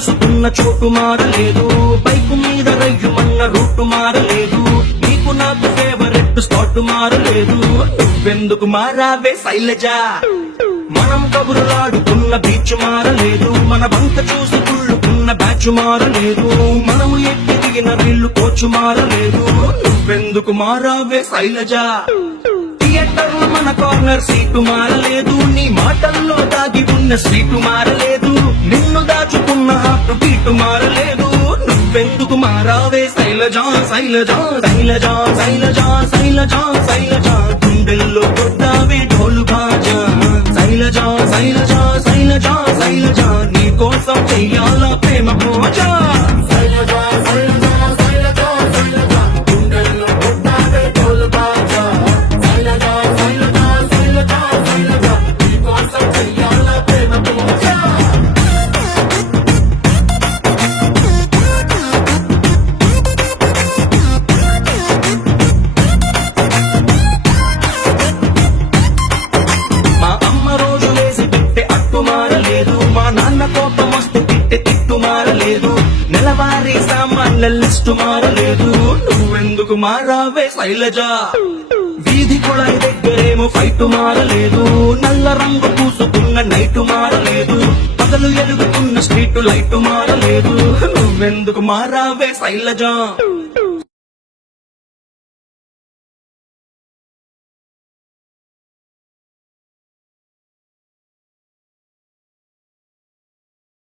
కలుసుకున్న చోటు మారలేదు, బైకు మీద రయ్యుమన్న రూటు మారలేదు, నీకు నాకు ఫేవరెట్ స్పాట్ మారలేదు. నువ్వెందుకు మారావే శైలజ? మనం కబురులాడుకున్న బీచ్ మారలేదు, మన బంక చూసి కుళ్ళుకున్న బ్యాచ్ మారలేదు, మనము ఎట్టి దిగిన రీళ్లు కోచు మారలేదు. నువ్వెందుకు మారావే శైలజ? థియేటర్ లో మన కార్నర్ సీటు మారలేదు, నీ మాటల్లో దాగి ఉన్న స్వీటు మారలేదు, నిన్ను దాచుకున్న హార్ట్ బీటు మారలేదు. నువ్వెందుకు మారావే శైలజ? శైలజ శైలజ శైలజ శైలజ శైలజ గుండెల్లో కొట్టావే ఢోలు బాజా. శైలజ శైలజ శైలజ శైలజ నీ కోసం చెయ్యాల ప్రేమ పూజ. శైలజ శైలజ శైలజ శైలజ గుండెల్లో కొట్టావే ఢోలు బాజా. శైలజ శైలజ శైలజ శైలజ నీ కోసం చెయ్యాల ప్రేమ పూజ. మా అమ్మ రోజు వేసి తిట్టే అట్టు మారలేదు, మా నాన్న కోపం వస్తే తిట్టే తిట్టు మారలేదు, నెలవారీ సామాన్ల లిస్టు మారలేదు. నువ్వెందుకు మారావే శైలజ? వీధి కొళాయి దగ్గరేమో ఫైట్ మారలేదు, నల్ల రంగు పూసుకున్న నైటు మారలేదు, పగలు ఎలుగుతున్న స్ట్రీట్ లైట్ మారలేదు. నువ్వెందుకు మారావే శైలజ?